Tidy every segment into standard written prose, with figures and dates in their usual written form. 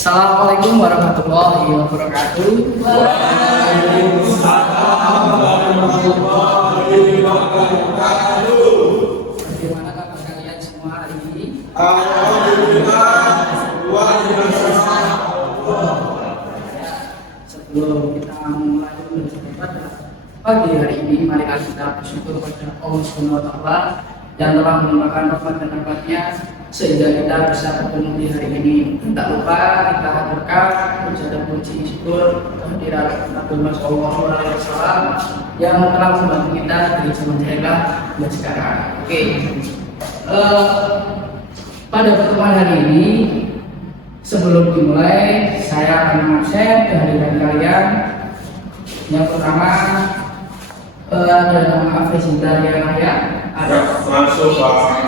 Assalamualaikum warahmatullahi wabarakatuh. Waalaikumsalam warahmatullahi wabarakatuh. Bagaimana kabar kalian semua hari ini? Alhamdulillah. Sebelum kita mulai beribadah pagi hari ini, mari kita bersyukur kepada Allah Subhanahu wa Ta'ala yang telah menambahkan rahmat dan berkatnya sehingga kita bisa bertemu di hari ini. Tak lupa kita haturkan puja dan puji syukur kehadirat Nabi Muhammad SAW yang telah membantu kita dari zaman jahiliyah hingga sekarang. Oke. Pada pertemuan hari ini, sebelum dimulai, saya akan mengabsen kehadiran kalian. Yang pertama ada nama Afrizita Yahya. Ada Masuk Pak.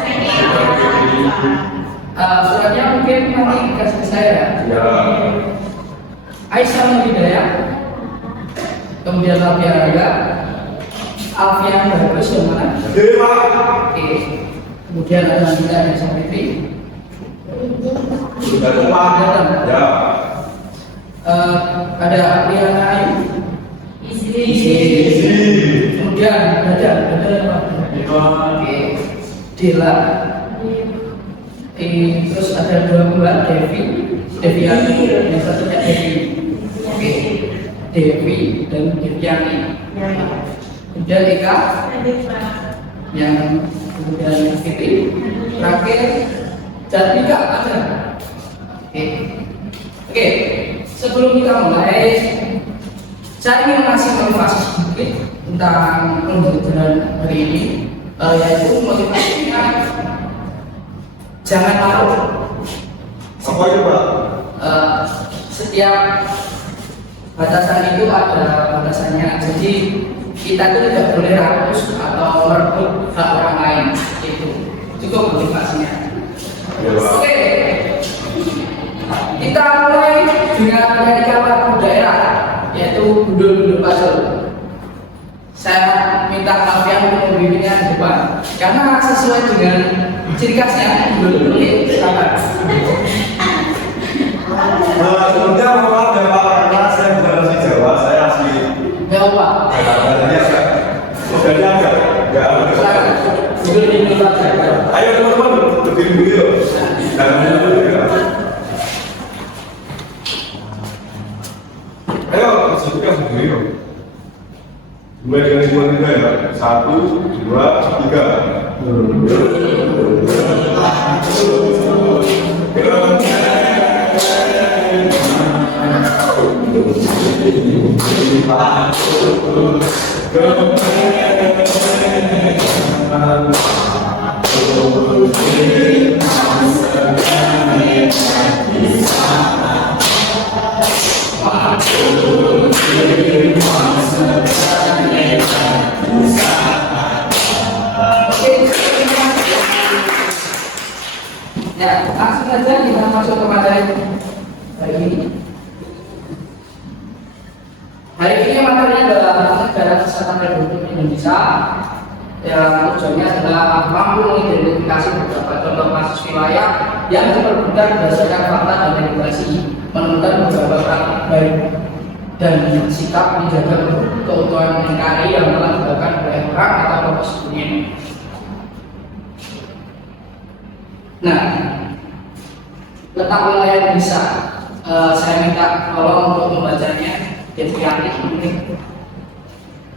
suratnya mungkin nanti dikasih ke saya ya. Aisyah Hidayah, kemudian Alfian Raga, Alfian Bagus yang mana? Oke. Kemudian ada Nabila dan Safitri. Sudah rumah. Ya. Ada Apriana Ayu. Isi. Kemudian ada Oke. Dila. Terus ada dua bulan Deviani, yang satunya Devi. Oke. Devi dan Deviani. Kemudian Eka, yang kemudian Fitri, terakhir dan Ika ada. Oke. Sebelum kita mulai, saya ingin ngasih motivasi sedikit tentang pembelajaran hari ini, yaitu motivasinya jangan malu. Apa itu Pak? Setiap batasan itu ada batasannya. Jadi kita itu tidak boleh rakus atau merebut hak orang lain. Itu cukup motivasinya. Oke. Kita mulai dengan menyanyikan lagu daerah, yaitu Gundul-Gundul Pasir. Saya minta Alfian untuk membimbingnya di depan, karena sesuai dengan ciri khasnya Gundul-Gundul ini sabar. Sebelumnya mohon maaf ya Pak, karena saya bukan asli Jawa, saya asli Jawa. Sudah ada? Ya. Gundul-Gundul Pasir. Ayo teman-teman, berdiri dulu yuk. Jangan dulu ya. Ayo, sebutkan berdiri yuk. Mulai dengan dua tiga ya. 1, 2, Ya, langsung saja kita masuk ke materi hari ini. Hari ini materinya adalah Negara Kesatuan Republik Indonesia yang tujuannya adalah mampu mengidentifikasi beberapa contoh kasus wilayah yang diperbutkan berdasarkan fakta dan regulasi, menemukan beberapa praktik baik dan sikap menjaga keutuhan NKRI yang telah dilakukan oleh orang atau kelompok sebelumnya. Nah, letak wilayah yang bisa saya minta tolong untuk membacanya. Jadi kreatif mungkin.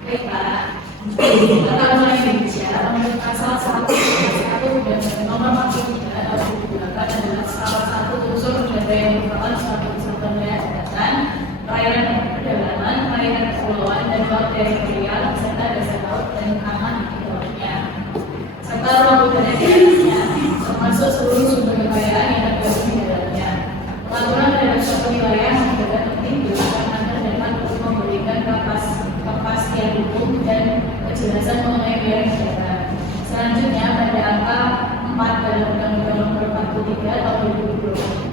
Baik Pak, letak wilayah Indonesia menurut pasal 1 dan nomor 43 tahun 2008 adalah salah satu unsur negara yang merupakan suatu kesatuan wilayah daratan, perairan perdagangan, perairan kepulauan dan laut teritorial serta dasar laut dan aman di bawahnya, serta ruang udara di atasnya, termasuk seluruh sumber kekayaan yang tergabung di dalamnya. Pengaturan terhadap suatu wilayah menjadi penting dilakukan agar dapat memberikan kepastian hukum dan kejelasan mengenai wilayah negara. Selanjutnya pada angka 4 dalam Undang-Undang Nomor 43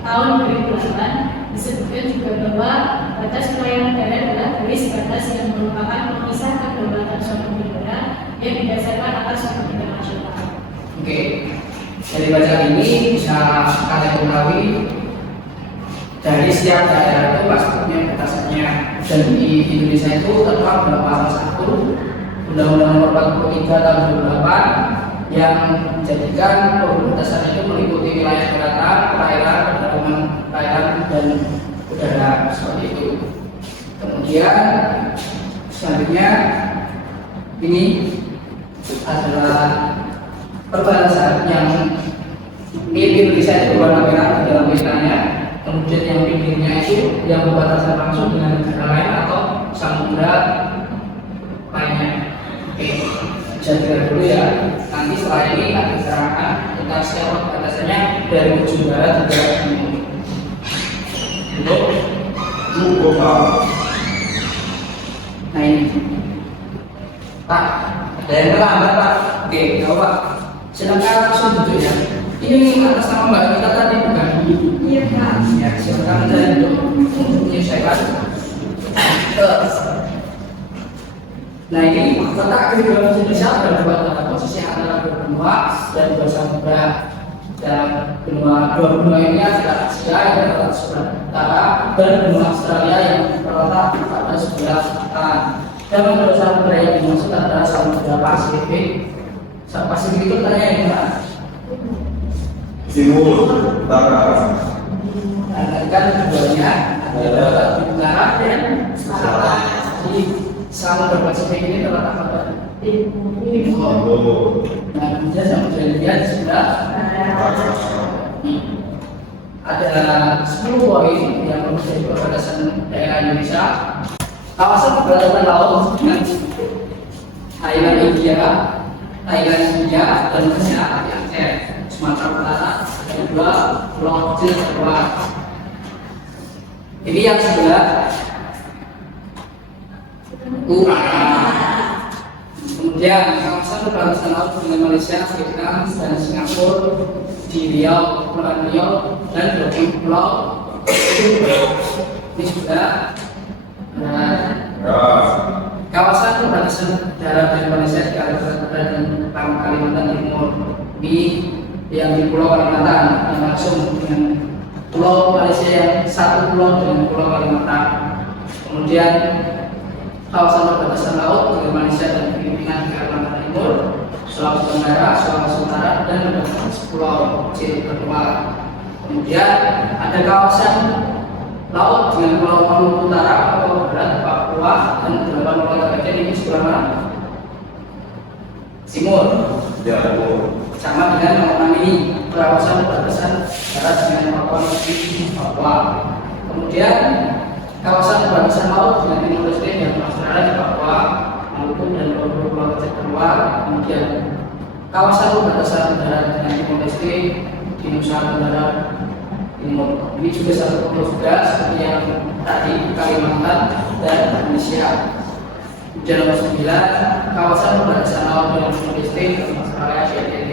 Tahun 2008 disebutkan juga bahwa batas wilayah negara adalah garis batas yang merupakan pemisah kedaulatan suatu negara yang didasarkan atas hukum internasional. Oke. Dari bacaan ini bisa kalian ketahui dari setiap daerah itu pasti punya batasannya, dan di Indonesia itu tertuang dalam pasal 1 Undang-Undang Nomor 43 Tahun 2008 yang menjadikan perbatasan itu meliputi wilayah daratan, perairan, pedalaman perairan, dan udara seperti itu. Kemudian selanjutnya ini adalah perbatasan yang di Indonesia itu berwarna merah di dalam petanya. Kemudian yang pinggirnya itu yang berbatasan langsung dengan negara lain atau samudra lainnya. Oke, bisa dilihat dulu ya. Nanti setelah ini ada keterangan tentang setiap perbatasannya dari ujung barat hingga timur. Untuk Kota. nah ini, Pak, ada yang terlambat Pak. Oke, nggak apa. Silakan langsung duduk ya. Ini atas nama Mbak kita tadi bukan? Iya Pak. Ya, silakan saya untuk menyelesaikan. Nah ini letak kehidupan Indonesia pada posisi antara benua dan dua samudra, dan dua benua ini adalah Asia yang terletak sebelah utara dan benua Australia yang terletak pada sebelah selatan. Dan dua samudra yang dimaksud adalah Samudra Pasifik. Pasifik itu tanya yang mana? Timur, utara. Nah, kan keduanya adalah di utara dan selatan. Jadi Samudra Pasifik ini terletak pada timur. Nah, kemudian Samudra India di sebelah ada 10 poin yang menjadi perbatasan daerah Indonesia. Kawasan perbatasan laut dengan Thailand India, dan Aceh, Sumatera Utara, dan dua pulau kecil terluar. Ini yang sebelah utara. Kemudian kawasan perbatasan laut dengan Malaysia, Vietnam, dan Singapura di Riau, Kepulauan Riau, dan 20 pulau ini juga. Kawasan perbatasan darat dari Malaysia di Kalimantan Utara dan Kalimantan Timur ini yang di Pulau Kalimantan yang langsung dengan Pulau Malaysia yang satu pulau dengan Pulau Kalimantan. Kemudian kawasan perbatasan laut dengan Malaysia dan Filipina di Kalimantan Timur, Sulawesi Tenggara, Sulawesi Utara, dan beberapa pulau kecil terluar. Kemudian ada kawasan laut dengan Pulau Maluku Utara, Papua Barat, Papua, dan 8 pulau terkecil ini sebelah mana? Timur. Sama dengan yang ini kawasan perbatasan darat dengan Papua Nugini, Papua. Kemudian kawasan perbatasan laut dengan Timor Leste dan Australia di Papua, Maluku, dan 20 pulau kecil terluar. Kemudian kawasan perbatasan darat dengan Timor Leste di Nusa Tenggara Timur. Ini juga satu pulau juga seperti yang tadi Kalimantan dan Indonesia. Kemudian nomor 9, kawasan perbatasan laut dengan Timor Leste, Australia, CTT,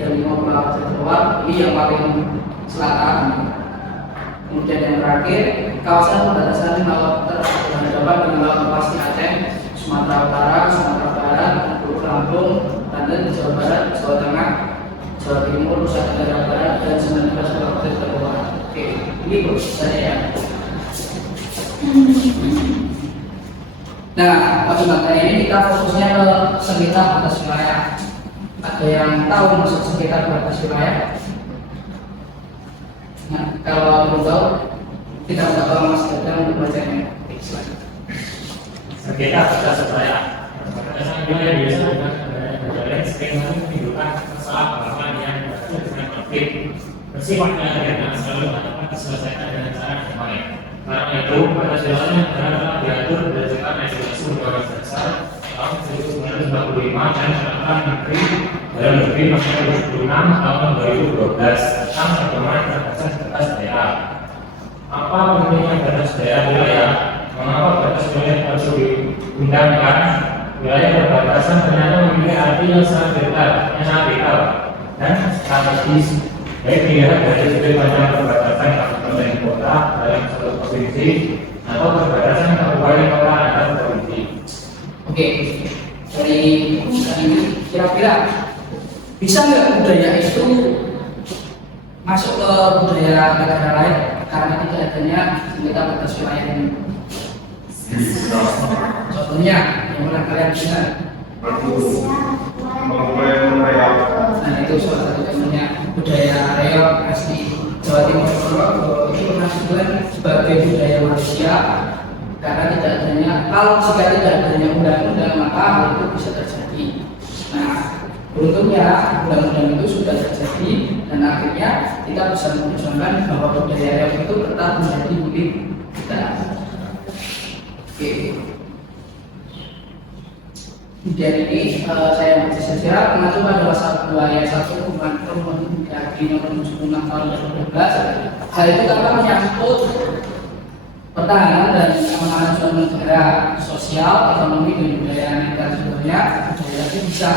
dan 5 pulau kecil terluar. Ini yang paling selatan. Kemudian yang terakhir, kawasan perbatasan laut berhadapan dengan laut lepas di Aceh, Sumatera Utara, Sumatera Barat, Lampung, Banten, Jawa Barat, Jawa Tengah, Jawa Timur, Nusa Tenggara Barat, dan 19 pulau kecil terluar. Oke, ini prosesnya ya. Nah, pada materi ini kita fokusnya ke sengketa batas wilayah. Ada yang tahu maksud sengketa batas wilayah? Nah, kalau belum tahu, kita minta tolong Mas Dadang untuk bacanya. Sengketa batas wilayah. Batasan wilayah biasa dengan negara sering menimbulkan masalah pengalaman yang berasal dengan konflik. Bersifatnya dengan selalu dapat diselesaikan dengan cara damai. Karena itu, batas wilayah telah diatur berdasarkan regulasi Undang-Undang Dasar tahun 1945 dan Peraturan Menteri Dalam Negeri Nomor 26 tahun 2012 tentang pedoman batasan batas daerah. Apa pentingnya batas daerah wilayah? Mengapa batas wilayah harus diundangkan? Wilayah perbatasan ternyata memiliki arti yang sangat vital dan strategis, baik dilihat dari sudut pandang perbatasan kabupaten kota dalam satu provinsi atau perbatasan kabupaten kota antar provinsi. Oke, dari ini kira-kira bisa nggak budaya itu masuk ke budaya negara lain? karena tidak adanya sengketa batas wilayah ini. Bisa. Contohnya, yang pernah kalian dengar, Mengklaim apa? nah itu salah satu contohnya budaya reok asli Jawa Timur itu pernah disebut sebagai budaya Malaysia karena tidak adanya, kalau jika tidak adanya undang-undang maka hal itu bisa terjadi. Nah, beruntungnya undang-undang itu sudah terjadi dan akhirnya kita bisa memperjuangkan bahwa budaya reok itu tetap menjadi milik kita. Oke. Kemudian ini saya baca saja mengacu pada pasal 2 ayat 1 Undang-Undang Nomor 76 Tahun 2012. Hal itu karena menyangkut pertahanan dan keamanan suatu negara, sosial, ekonomi, dan budaya dan sebagainya. Budaya itu bisa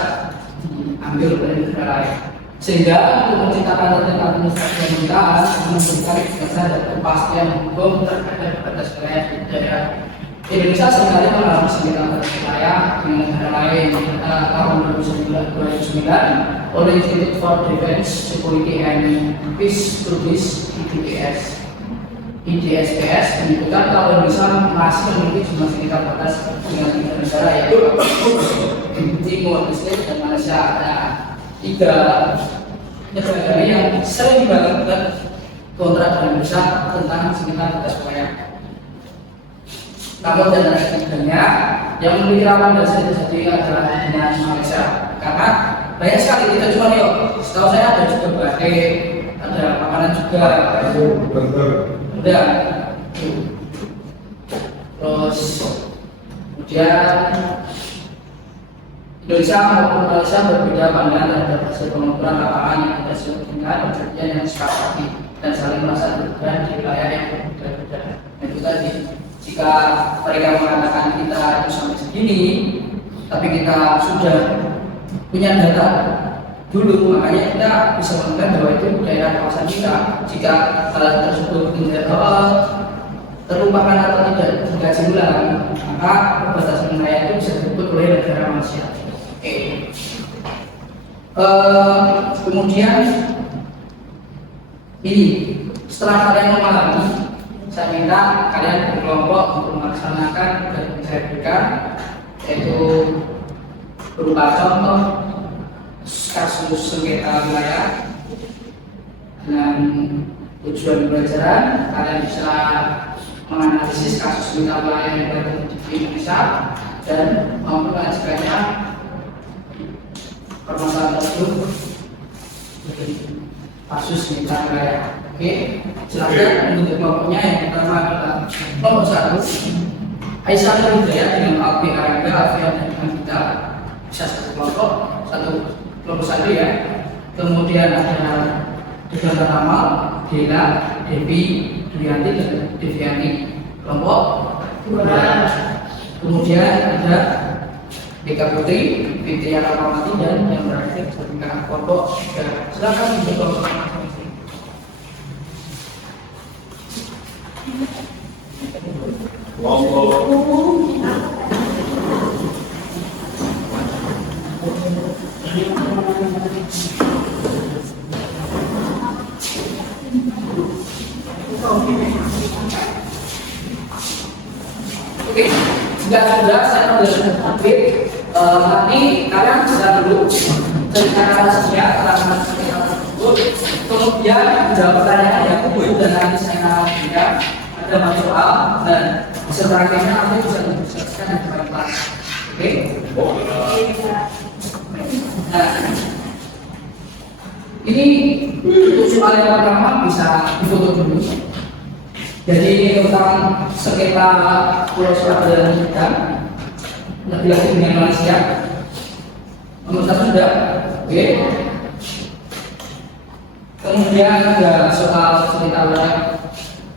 diambil dari negara lain. Sehingga untuk menciptakan tertib administrasi pemerintahan memberikan ketegasan dan kepastian hukum terhadap batas wilayah di daerah. Indonesia sebenarnya mengalami sengketa batas wilayah dengan negara lain pada tahun 2009 oleh Institute for Defense, Security and Peace Studies (IDSPS) menyebutkan kalau Indonesia masih memiliki jumlah sengketa batas dengan tiga negara yaitu Timor Leste dan Malaysia. Ada tiga negara yang sering banget kontrak dengan Indonesia tentang sengketa batas wilayah. Namun dan ketiganya yang memiliki rawan dan sering terjadi adalah dengan Malaysia karena banyak sekali kita cuma yuk setahu saya ada juga badai, ada makanan juga udah terus kemudian Indonesia maupun Malaysia berbeda pandangan terhadap hasil pengukuran lapangan yang tidak sesuai dengan perjanjian yang sepakati dan saling merasa berbeda di wilayah yang berbeda-beda. Itu tadi. Jika mereka mengatakan kita itu sampai segini, tapi kita sudah punya data dulu, makanya kita bisa mengatakan bahwa itu daerah kawasan kita. Jika hal tersebut tidak terlupakan atau tidak dikaji ulang, maka perbatasan wilayah itu bisa disebut oleh negara Malaysia. Kemudian ini setelah kalian memahami, saya minta kalian berkelompok untuk melaksanakan tugas yang saya berikan, yaitu berupa contoh kasus sengketa wilayah dengan tujuan pembelajaran. Kalian bisa menganalisis kasus sengketa wilayah yang terjadi di Indonesia dan mampu mengajukannya permasalahan tersebut kasus sengketa wilayah. Oke, silakan untuk kelompoknya. Yang pertama adalah kelompok 1 Aisyah Hidayat dengan Alfi Arangga, Alfian dan kita bisa satu kelompok satu ya. Kemudian ada Dedana Ramal, Dela, Devi, Duyanti dan Deviani, kelompok 2. Kemudian ada Eka Putri, Fitriana Ramati dan yang berakhir dengan kelompok 3. Silakan untuk kelompok masing-masing. Oke, jika sudah saya menjelaskan topik, nanti kalian bisa dulu ceritakan saja tentang tersebut. Kemudian jawab pertanyaan yang dan nanti saya berikan ada banyak soal dan setelahnya nanti bisa didiskusikan di depan kelas. Oke? Nah, ini untuk soal yang pertama bisa difoto dulu. Jadi ini tentang sengketa Pulau Sumatera dan kita lebih lanjut dengan Malaysia. Nomor 1 sudah, oke. Kemudian ada soal sengketa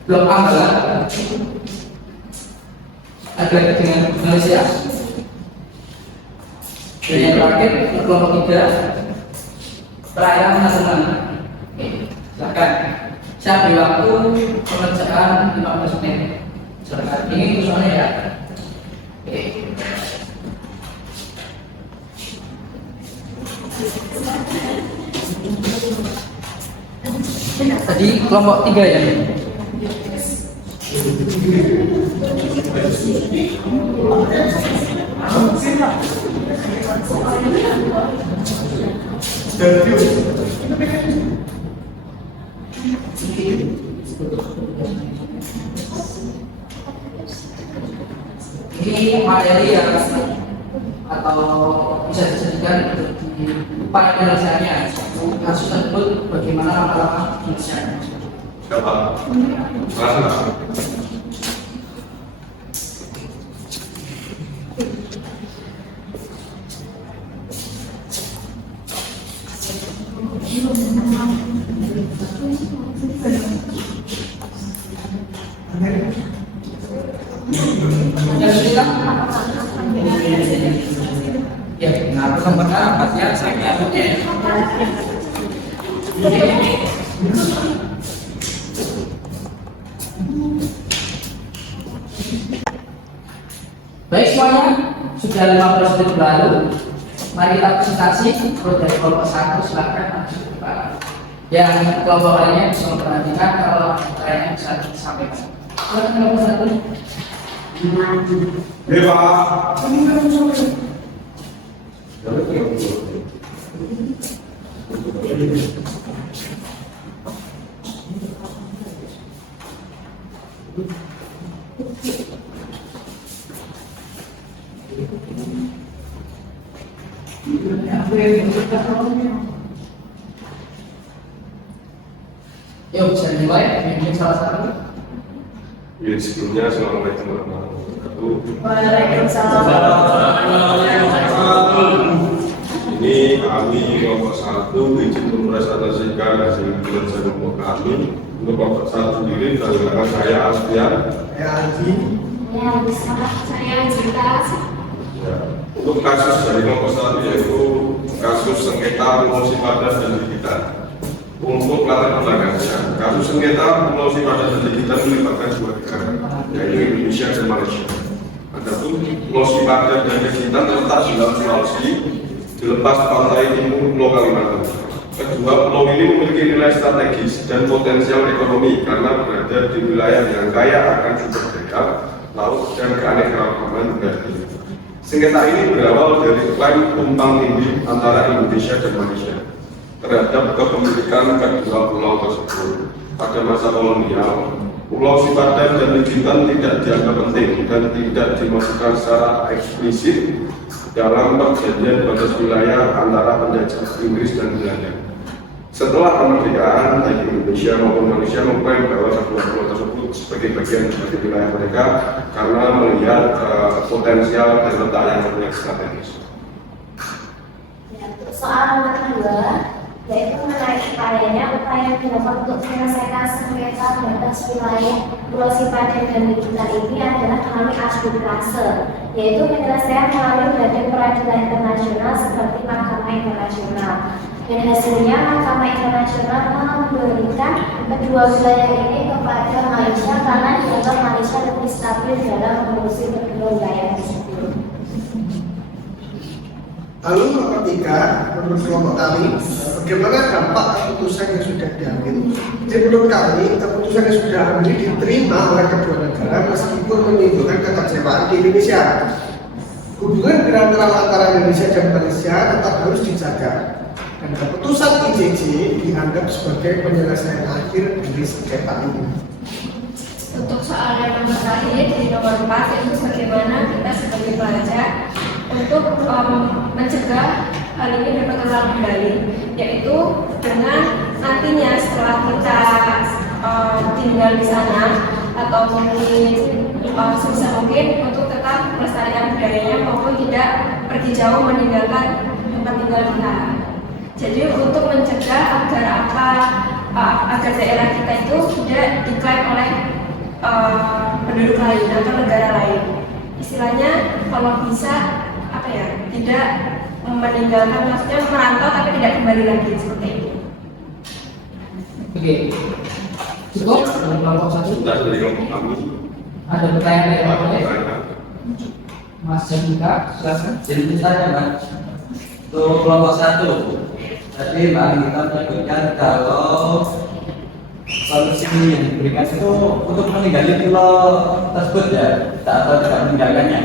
Blok Ambala ada dengan Malaysia. Dan yang terakhir kelompok 3 perairan nasional. Oke, silakan. Saya beri waktu pengerjaan 15 menit. Silakan. Ini soalnya ya. Oke. Tadi kelompok 3 ya. Ini materi yang atau bisa dijadikan untuk pada penyelesaiannya kasus tersebut bagaimana lama-lama penyelesaiannya. Siapa? Rasa. Ya, nah perkembangan ya saya baik semuanya, sudah 15 menit berlalu. Mari kita presentasi. Kalau dari kelompok 1 silakan langsung Pak. Yang kelompok lainnya bisa memperhatikan, kalau lainnya bisa disampaikan. Silakan kelompok 1. Ya Pak. Yuk, bisa dimulai. Mungkin salah satu. Ya, sebelumnya assalamualaikum warahmatullahi wabarakatuh. Waalaikumsalam. Ini kami kelompok 1 izin mempresentasikan hasil kinerja kelompok kami. Untuk kelompok 1 sendiri, dengan saya Astian. Ya, bisa. Saya Cinta. Ya. Untuk kasus dari kelompok 1 yaitu kasus sengketa promosi padat dan digital. Untuk latar belakangnya, kasus sengketa promosi padat dan digital melibatkan dua negara, yaitu Indonesia dan Malaysia. Adapun promosi padat dan digital terletak di Laut Sulawesi, dilepas pantai timur Pulau Kalimantan. Kedua pulau ini memiliki nilai strategis dan potensial ekonomi karena berada di wilayah yang kaya akan sumber daya laut dan keanekaragaman hayati. Sengketa ini berawal dari klaim tumpang tindih antara Indonesia dan Malaysia terhadap kepemilikan kedua pulau tersebut. Pada masa kolonial, Pulau Sipadan dan Legitan tidak dianggap penting dan tidak dimasukkan secara eksplisit dalam perjanjian batas wilayah antara penjajah Inggris dan Belanda. Setelah kemerdekaan, baik Indonesia maupun Malaysia mengklaim bahwa kedua pulau tersebut sebagai bagian dari wilayah mereka karena melihat potensial dan letak yang lebih strategis. Untuk soal nomor 2, yaitu mengenai upaya yang dilakukan untuk menyelesaikan sengketa batas wilayah Pulau Sipadan dan Legitan ini adalah melalui arbitrase, yaitu penyelesaian melalui badan peradilan internasional seperti Mahkamah Internasional. Dan hasilnya Mahkamah Internasional memberikan kedua wilayah ini kepada Malaysia karena dianggap Malaysia lebih stabil dalam mengurusi kedua wilayah tersebut. Lalu nomor 3, menurut kelompok kami, bagaimana dampak keputusan yang sudah diambil? Jadi menurut kami, keputusan yang sudah diambil diterima oleh kedua negara meskipun menimbulkan kekecewaan di Indonesia. Hubungan bilateral antara Indonesia dan Malaysia tetap harus dijaga. Dan keputusan ICJ dianggap sebagai penyelesaian akhir dari sengketa ini. Untuk soal yang nomor terakhir di nomor 4, itu bagaimana kita sebagai pelajar untuk mencegah hal ini dapat terulang kembali, yaitu dengan nantinya setelah kita tinggal di sana atau mungkin sebisa mungkin untuk tetap melestarikan budayanya maupun tidak pergi jauh meninggalkan tempat tinggal kita. Jadi untuk mencegah agar daerah kita itu tidak diklaim oleh penduduk lain atau negara lain. Istilahnya kalau bisa tidak meninggalkan, maksudnya merantau tapi tidak kembali lagi seperti ini. Oke, cukup dari kelompok 1. Sudah dari kelompok kami. Ada pertanyaan dari kelompok lain? Mas Jendika, silakan. Jadi misalnya Mbak, untuk kelompok 1 tadi Mbak kita menyebutkan kalau solusi yang diberikan itu untuk meninggali pulau tersebut ya, atau tidak meninggalkannya,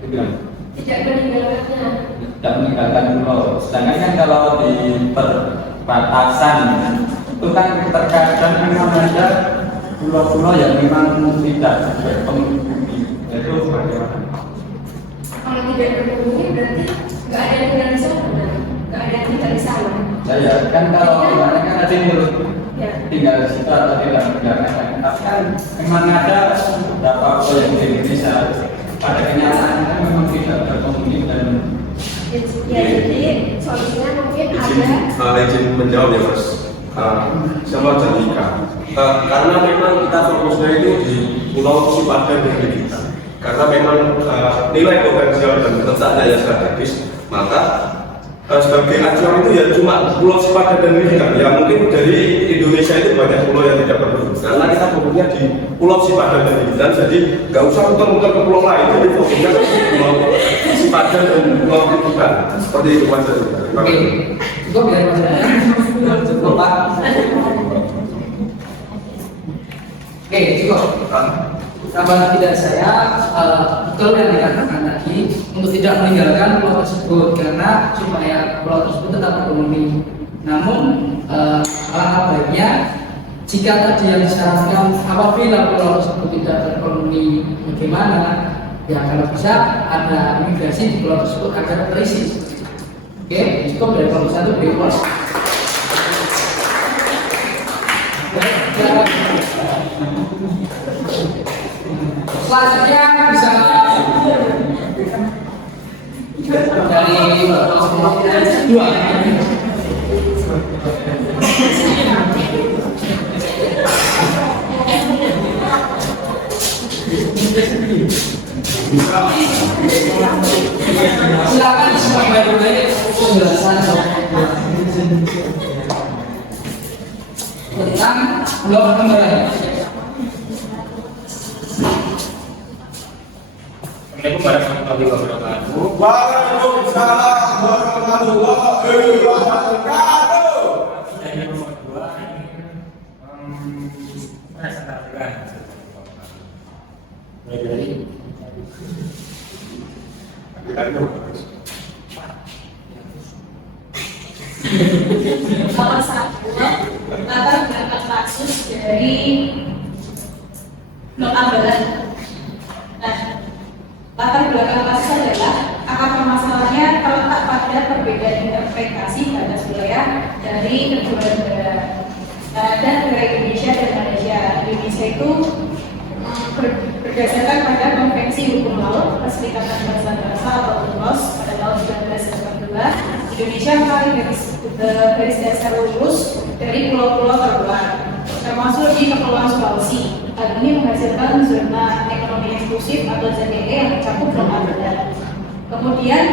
itu bilang. Tidak meninggalkannya. Tidak meninggalkan pulau. Sedangkan kan kalau di perbatasan itu kan terkadang memang ada pulau-pulau yang memang tidak berpenghuni. Itu bagaimana? Kalau tidak berpenghuni berarti nggak ada yang tinggal di sana, nggak ada yang tinggal di sana. Ya kan kalau kemarin kan ada yang Ya. tinggal di situ atau tidak meninggalkan. Tapi kan memang ada beberapa pulau yang di Indonesia pada kenyataannya kan memang tidak berpenghuni dan Ya, jadi solusinya mungkin ada. Izin menjawab ya Mas. Sama Jandika. Karena memang kita fokusnya itu di Pulau Sipadan dan Delita. Karena memang nilai potensial dan letaknya yang strategis, maka sebagai acuan itu ya cuma Pulau Sipadan dan Delita. Ya mungkin dari Indonesia itu banyak pulau yang tidak berpenghuni. Karena kita fokusnya di Pulau Sipadan dan Delita, jadi nggak usah muter-muter ke pulau lain. Jadi fokusnya di Pulau Sipadan dan Pulau Delita. Seperti itu Mas. Oke, cukup ya Mas. Cukup Pak. Oke, cukup. Tambahan tidak saya, betul yang dikatakan tadi untuk tidak meninggalkan pulau tersebut karena supaya pulau tersebut tetap berpenghuni. Namun alangkah baiknya jika tadi yang disyaratkan apabila pulau tersebut tidak terpenuhi bagaimana, ya kalau bisa ada imigrasi di pulau tersebut agar terisi. Oke, cukup dari kelompok 1 bebas. Selanjutnya bisa dari kelompok 2. Silakan sampai mulai penjelasan tentang blok pembayaran. Assalamualaikum warahmatullahi wabarakatuh. Waalaikumsalam warahmatullahi wabarakatuh. Dari nomor 2 presentasikan. Mulai dari Salah satu latar belakang kasus dari Blok Ambalan. Nah, latar belakang kasus adalah akar permasalahannya terletak pada perbedaan interpretasi batas wilayah dari kedua negara dan negara Indonesia dan Malaysia. Indonesia itu berdasarkan pada Konvensi Hukum Laut Perserikatan Bangsa-Bangsa atau UNCLOS pada tahun 1982. Indonesia melalui garis dasar lurus dari pulau-pulau terluar, termasuk di Kepulauan Sulawesi. Hal ini menghasilkan zona ekonomi eksklusif atau ZEE yang mencakup Blok Ambalan. Kemudian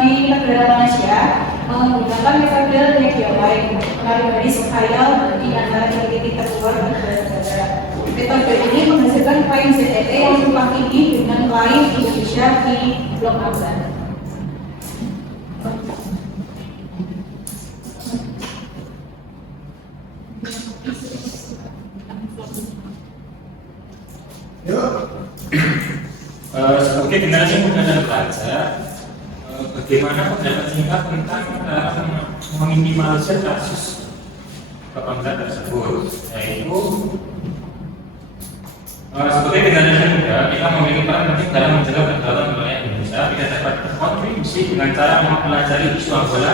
di negara Malaysia menggunakan metode media lain, menaruh garis khayal di antara titik-titik terluar kedua negara. Metode ini menghasilkan klaim ZEE yang tumpang tinggi dengan klaim Indonesia di Blok Ambalan. Sebagai generasi muda dan pelajar, bagaimana pendapat singkat tentang meminimalisir kasus kepemilikan tersebut, yaitu sebagai generasi muda kita memiliki peran penting dalam menjaga kedaulatan wilayah Indonesia. Kita dapat berkontribusi dengan cara mempelajari isu bola,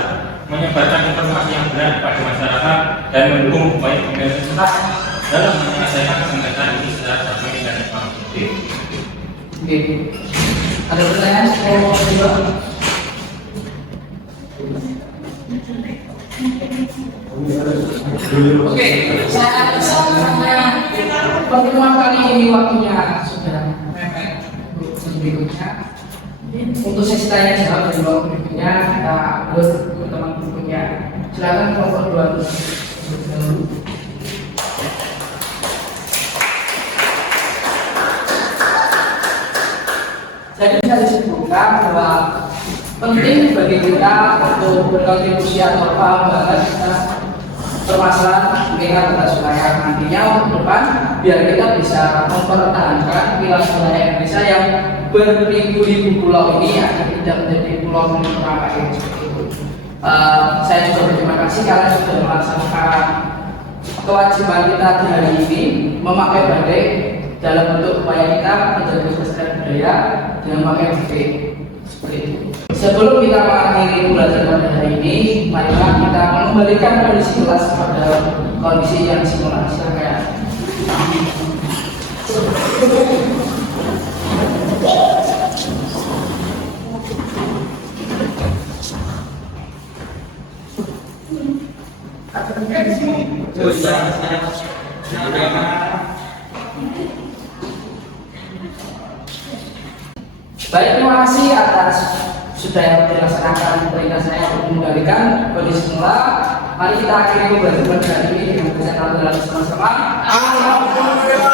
menyebarkan informasi yang benar kepada masyarakat dan mendukung upaya pemerintah dalam menyelesaikan sengketa ini secara damai dan konstruktif. Oke, ada pertanyaan kelompok 2? Oke, saya rasa karena pertemuan kali ini waktunya sudah mepet untuk berikutnya. Untuk sesi tanya jawab dari kelompok berikutnya kita harus teman berikutnya. Silakan kelompok 2. Jadi bisa disimpulkan bahwa penting bagi kita untuk berkontribusi atau paham banget kita permasalahan kita kita supaya nantinya untuk depan biar kita bisa mempertahankan wilayah Indonesia yang beribu-ribu pulau ini ya tidak menjadi pulau merapai seperti itu. Saya juga berterima kasih karena sudah melaksanakan kewajiban kita di hari ini memakai batik dalam bentuk upaya kita menjaga kelestarian budaya dengan memakai batik seperti itu. Sebelum kita mengakhiri pembelajaran pada hari ini, marilah kita mengembalikan kondisi kelas pada kondisi yang semula. Silakan. Baik, terima kasih atas sudah dilaksanakan perintah saya untuk mengembalikan kondisi semula. Mari kita akhiri pembelajaran hari ini dengan bersama sama-sama. Alhamdulillah.